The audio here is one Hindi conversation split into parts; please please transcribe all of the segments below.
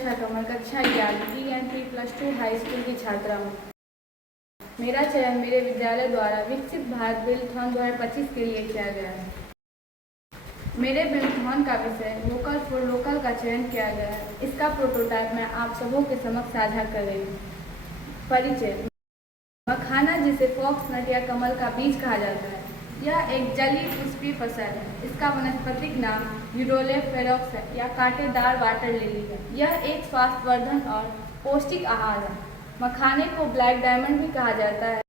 रक्षा कमल, कक्षा 11 ENP+2 हाई स्कूल की छात्रा हूँ। मेरा चयन मेरे विद्यालय द्वारा विकसित भारत बिल्डथॉन 2025 के लिए किया गया है। मेरे बिल्डथॉन का विषय वोकल फॉर लोकल का चयन किया गया है। इसका प्रोटोटाइप मैं आप सबों के समक्ष साझा कर रही हूँ। परिचय। मखाना, जिसे फॉक्सनट या कमल का बीज कहा जाता है, यह एक जलीय पुष्पीय फसल है। इसका वानस्पतिक नाम यूडोलेफेरॉक्स है या कांटेदार वाटर लिली है। यह एक स्वास्थ्यवर्धन और पौष्टिक आहार है। मखाने को ब्लैक डायमंड भी कहा जाता है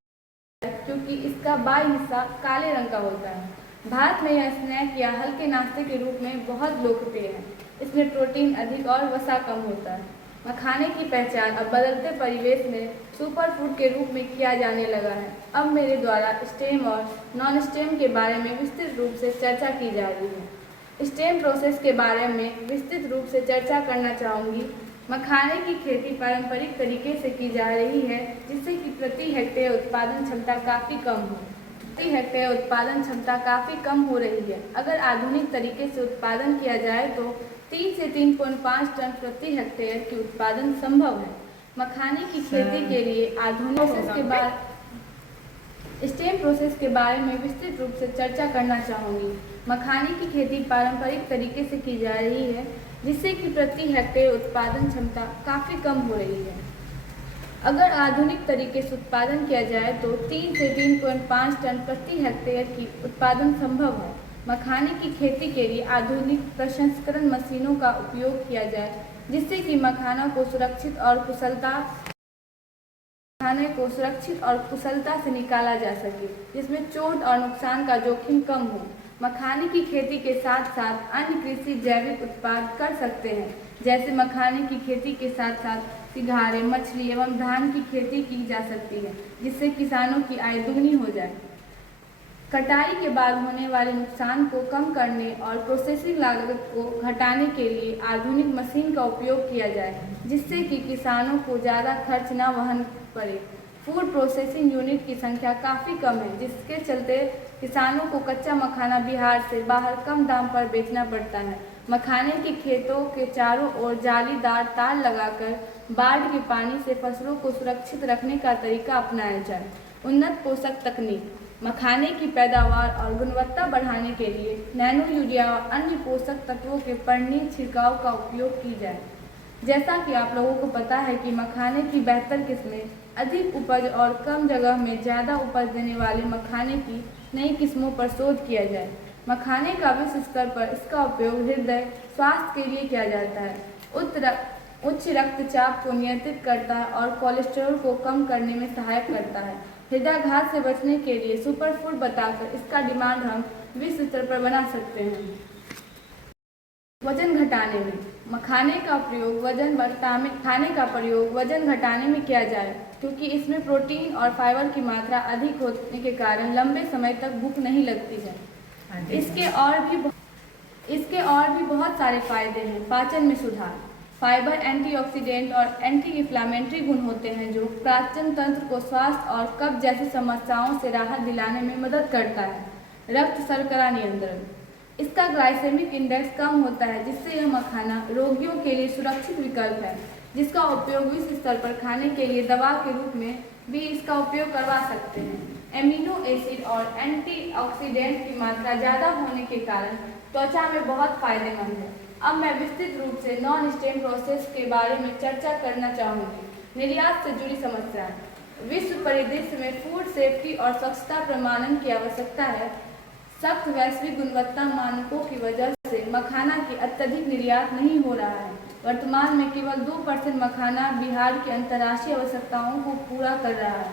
क्योंकि इसका बाह्य हिस्सा काले रंग का होता है। भारत में यह स्नैक या हल्के नाश्ते के रूप में बहुत लोकप्रिय है। इसमें प्रोटीन अधिक और वसा कम होता है। मखाने की पहचान अब बदलते परिवेश में सुपर फूड के रूप में किया जाने लगा है। अब मेरे द्वारा स्टेम और नॉन स्टेम के बारे में विस्तृत रूप से चर्चा की जा रही है। स्टेम प्रोसेस के बारे में विस्तृत रूप से चर्चा करना चाहूँगी। मखाने की खेती पारंपरिक तरीके से की जा रही है, जिससे कि प्रति हेक्टेयर उत्पादन क्षमता काफ़ी कम हो रही है। अगर आधुनिक तरीके से उत्पादन किया जाए तो 3 से 3.5 टन प्रति हेक्टेयर की उत्पादन संभव है। मखाने की खेती के लिए आधुनिक स्टेम प्रोसेस के बारे में विस्तृत रूप से चर्चा करना चाहूँगी। मखाने की खेती पारंपरिक तरीके से की जा रही है, जिससे कि प्रति हेक्टेयर उत्पादन क्षमता काफ़ी कम हो रही है। अगर आधुनिक तरीके से उत्पादन किया जाए तो 3 से 3.5 टन प्रति हेक्टेयर की उत्पादन संभव है। मखाने की खेती के लिए आधुनिक प्रसंस्करण मशीनों का उपयोग किया जाए, जिससे कि मखाना को सुरक्षित और कुशलता से निकाला जा सके, जिसमें चोट और नुकसान का जोखिम कम हो। मखाने की खेती के साथ साथ अन्य कृषि जैविक उत्पाद कर सकते हैं, जैसे मखाने की खेती के साथ साथ सिंघाड़े, मछली एवं धान की खेती की जा सकती है, जिससे किसानों की आय दुगनी हो जाए। कटाई के बाद होने वाले नुकसान को कम करने और प्रोसेसिंग लागत को घटाने के लिए आधुनिक मशीन का उपयोग किया जाए, जिससे कि किसानों को ज़्यादा खर्च न वहन पड़े। फूड प्रोसेसिंग यूनिट की संख्या काफ़ी कम है, जिसके चलते किसानों को कच्चा मखाना बिहार से बाहर कम दाम पर बेचना पड़ता है। मखाने के खेतों के चारों ओर जालीदार तार लगाकर बाढ़ के पानी से फसलों को सुरक्षित रखने का तरीका अपनाया जाए। उन्नत पोषक तकनीक। मखाने की पैदावार और गुणवत्ता बढ़ाने के लिए नैनो यूरिया और अन्य पोषक तत्वों के पर्णीय छिड़काव का उपयोग की जाए। जैसा कि आप लोगों को पता है कि मखाने की बेहतर किस्में, अधिक उपज और कम जगह में ज़्यादा उपज देने वाले मखाने की नई किस्मों पर शोध किया जाए। मखाने का विश्व स्तर पर इसका उपयोग हृदय स्वास्थ्य के लिए किया जाता है, उच्च रक्तचाप को नियंत्रित करता है और कोलेस्ट्रॉल को कम करने में सहायक करता है। हृदयाघात से बचने के लिए सुपरफूड बताकर इसका डिमांड हम विश्व स्तर पर बना सकते हैं। वजन घटाने में मखाने का प्रयोग वजन घटाने में किया जाए, क्योंकि इसमें प्रोटीन और फाइबर की मात्रा अधिक होने के कारण लंबे समय तक भूख नहीं लगती है। इसके और भी बहुत सारे फायदे हैं। पाचन में सुधार। फाइबर एंटीऑक्सीडेंट और एंटी इन्फ्लामेटरी गुण होते हैं, जो पाचन तंत्र को स्वास्थ्य और कब्ज जैसी समस्याओं से राहत दिलाने में मदद करता है। रक्त शर्करा नियंत्रण। इसका ग्लाइसेमिक इंडेक्स कम होता है, जिससे यह मखाना रोगियों के लिए सुरक्षित विकल्प है, जिसका उपयोग विश्व स्तर पर खाने के लिए दवा के रूप में भी इसका उपयोग करवा सकते हैं। एमिनो एसिड और एंटीऑक्सीडेंट की मात्रा ज़्यादा होने के कारण त्वचा में बहुत फायदेमंद है। अब मैं विस्तृत रूप से नॉन स्टेम प्रोसेस के बारे में चर्चा करना चाहूँगी। निर्यात से जुड़ी समस्याएं। विश्व परिदृश्य में फूड सेफ्टी और स्वच्छता प्रमाणन की आवश्यकता है। सख्त वैश्विक गुणवत्ता मानकों की वजह से मखाना की अत्यधिक निर्यात नहीं हो रहा है। वर्तमान में केवल 2% मखाना बिहार की अंतर्राष्ट्रीय आवश्यकताओं को पूरा कर रहा है।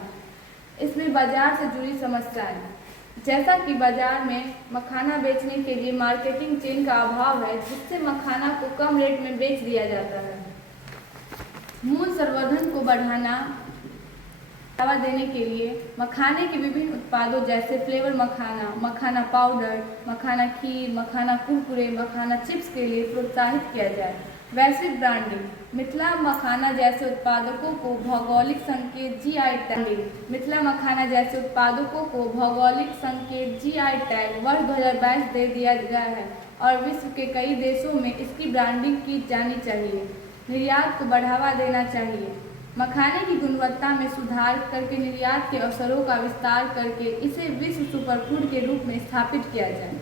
इसमें बाजार से जुड़ी समस्याएं, जैसा कि बाजार में मखाना बेचने के लिए मार्केटिंग चेन का अभाव है, जिससे मखाना को कम रेट में बेच दिया जाता है। मूल्य संवर्धन को बढ़ावा देने के लिए मखाने के विभिन्न उत्पादों जैसे फ्लेवर मखाना, मखाना पाउडर, मखाना खीर, मखाना कुरकुरे, मखाना चिप्स के लिए प्रोत्साहित किया जाए। वैश्विक ब्रांडिंग। मिथिला मखाना जैसे उत्पादकों को भौगोलिक संकेत GI टैग वर्ष 2022 दे दिया गया है और विश्व के कई देशों में इसकी ब्रांडिंग की जानी चाहिए। निर्यात को बढ़ावा देना चाहिए। मखाने की गुणवत्ता में सुधार करके निर्यात के अवसरों का विस्तार करके इसे विश्व सुपरफूड के रूप में स्थापित किया जाए।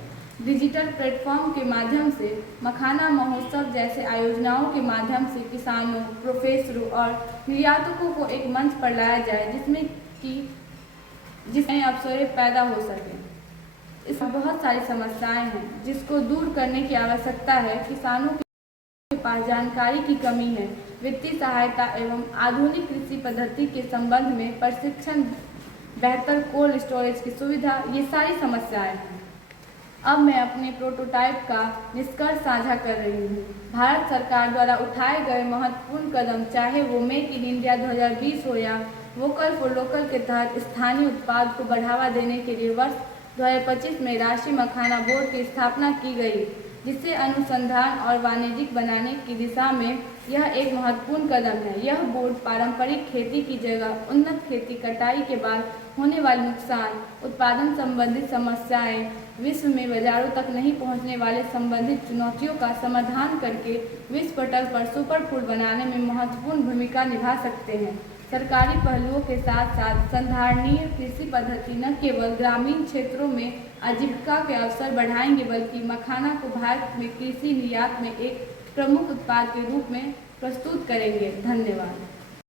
डिजिटल प्लेटफॉर्म के माध्यम से मखाना महोत्सव जैसे आयोजनाओं के माध्यम से किसानों, प्रोफेसरों और निर्यातकों को एक मंच पर लाया जाए जिसमें अवसर पैदा हो सके। इसमें बहुत सारी समस्याएं हैं जिसको दूर करने की आवश्यकता है। किसानों के पास जानकारी की कमी है, वित्तीय सहायता एवं आधुनिक कृषि पद्धति के संबंध में प्रशिक्षण, बेहतर कोल्ड स्टोरेज की सुविधा, ये सारी समस्याएं हैं। अब मैं अपने प्रोटोटाइप का निष्कर्ष साझा कर रही हूँ। भारत सरकार द्वारा उठाए गए महत्वपूर्ण कदम, चाहे वो मेक इन इंडिया 2020 हो या वोकल फॉर लोकल के तहत स्थानीय उत्पाद को बढ़ावा देने के लिए वर्ष 2025 में राष्ट्रीय मखाना बोर्ड की स्थापना की गई, जिसे अनुसंधान और वाणिज्यिक बनाने की दिशा में यह एक महत्वपूर्ण कदम है। यह बोर्ड पारंपरिक खेती की जगह उन्नत खेती, कटाई के बाद होने वाले नुकसान, उत्पादन संबंधित समस्याएं, विश्व में बाजारों तक नहीं पहुंचने वाले संबंधित चुनौतियों का समाधान करके विश्व पटल पर सुपर फूड बनाने में महत्वपूर्ण भूमिका निभा सकते हैं। सरकारी पहलुओं के साथ साथ संधारणीय कृषि पद्धति न केवल ग्रामीण क्षेत्रों में आजीविका के अवसर बढ़ाएंगे, बल्कि मखाना को भारत में कृषि निर्यात में एक प्रमुख उत्पाद के रूप में प्रस्तुत करेंगे। धन्यवाद।